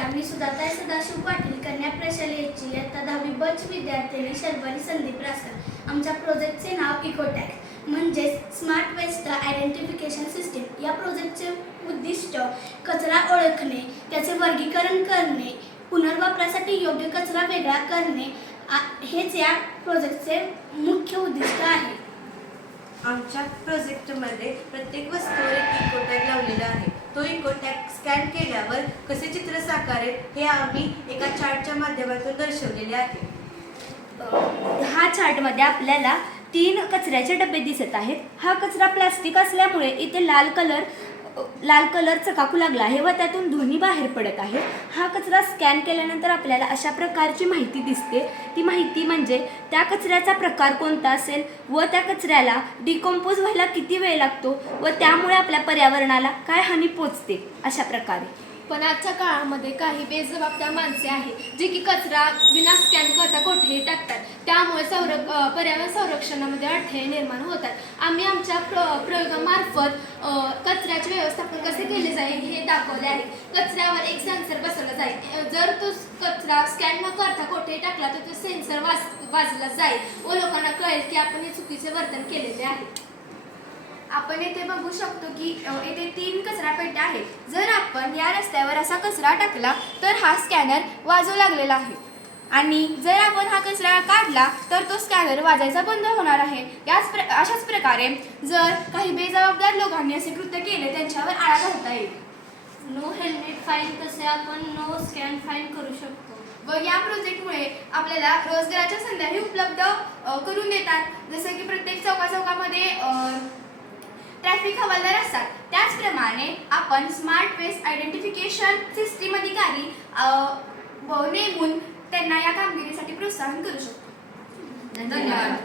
नमस्कार, मी सुधाताई सदाशिव पाटील, कन्या प्रशालेची इयत्ता 10वी ब ची विद्यार्थिनी शर्वरी संदीप रासकर। आमच्या प्रोजेक्टचे नाव इकोटॅक्स म्हणजेच स्मार्ट वेस्ट आयडेंटिफिकेशन सिस्टीम। या प्रोजेक्टचे उद्दिष्ट कचरा ओळखणे, त्याचे वर्गीकरण करणे, पुनर्वापरासाठी योग्य कचरा वेगळा करणे हेच या प्रोजेक्टचे मुख्य उद्दिष्ट आहे। आमच्या प्रोजेक्टमध्ये प्रत्येक वस्तूवर एक इकोटॅग लावलेला आहे। तो इकोटॅग स्कॅन केल्यावर कसे चित्र साकारेल हे आम्ही एका चार्टच्या माध्यमातून दर्शवलेले आहे। हा चार्टमध्ये आपल्याला 3 कचऱ्याचे डबे दिसत आहेत। हा कचरा प्लास्टिक असल्यामुळे इथे लाल कलर चकाकू लागला आहे व त्यातून ध्वनी बाहेर पडत आहे। हा कचरा स्कॅन केल्यानंतर आपल्याला अशा प्रकारची माहिती दिसते। ती माहिती म्हणजे त्या कचऱ्याचा प्रकार कोणता असेल व त्या कचऱ्याला डिकम्पोज व्हायला किती वेळ लागतो व त्यामुळे आपल्या पर्यावरणाला काय हानी पोचते अशा प्रकारे। पण आजच्या काळामध्ये काही बेजबाबदार माणसे आहेत जे की कचरा विना स्कॅन करता कोठेही टाकतात, त्यामुळे पर्यावरण संरक्षणामध्ये अडथळे निर्माण होतात। आम्ही आमच्या प्रयोगामार्फत कचऱ्याचे व्यवस्थापन कसे केले जाईल हे दाखवले आहे। कचऱ्यावर एक सेन्सर बसवला जाईल। जर तो कचरा स्कॅन न करता कोठेही टाकला तर तो सेन्सर वाजला जाईल व लोकांना कळेल की आपण हे चुकीचे वर्तन केलेले आहे। आपण येथे बघू शकतो की येथे 3 कचरा पेट्या आहेत। जर आपण या रस्त्यावर असा कचरा टाकला तर हा स्कॅनर वाजू लागलेला आहे आणि जर आपण हा कचरा काढला तर तो स्कॅनर वाजायचा बंद होणार आहे। अशाच प्रकारे जर काही बेजबाबदार लोकांनी असे कृत्य केले त्यांच्यावर आळा घालता येईल। नो हेल्मेट फाईन तसे आपण नो स्कॅन फाईन करू शकतो। व या प्रोजेक्टमुळे आपल्याला रोजगाराच्या संध्याही उपलब्ध करून देतात। जसं की प्रत्येक चौकामध्ये ट्रॅफिक हवालदार असतात, त्याचप्रमाणे आपण स्मार्ट वेस्ट आयडेंटिफिकेशन सिस्टीम अधिकारी नेमून त्यांना या कामगिरीसाठी प्रोत्साहन करू शकतो। धन्यवाद।